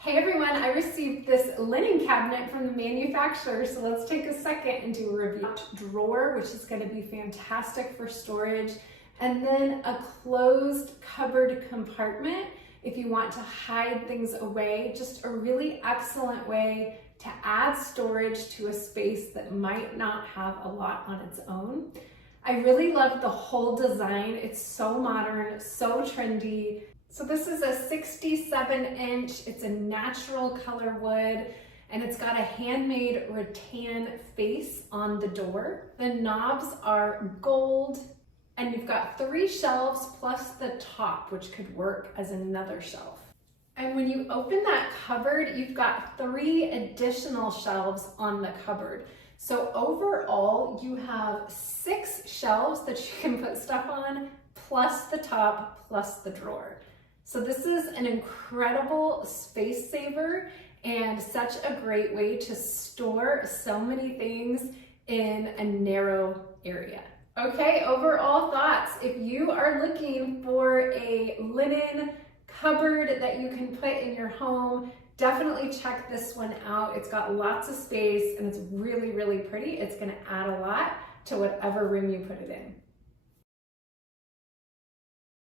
Hey everyone, I received this linen cabinet from the manufacturer, so let's take a second and do a review. Drawer, which is going to be fantastic for storage, and then a closed cupboard compartment if you want to hide things away. Just a really excellent way to add storage to a space that might not have a lot on its own. I really love the whole design. It's so modern, so trendy. So this is a 67-inch, it's a natural color wood, and it's got a handmade rattan face on the door. The knobs are gold, and you've got 3 shelves plus the top, which could work as another shelf. And when you open that cupboard, you've got 3 additional shelves on the cupboard. So overall, you have 6 shelves that you can put stuff on, plus the top, plus the drawer. So this is an incredible space saver and such a great way to store so many things in a narrow area. Okay, overall thoughts. If you are looking for a linen cupboard that you can put in your home, definitely check this one out. It's got lots of space and it's really, really pretty. It's gonna add a lot to whatever room you put it in.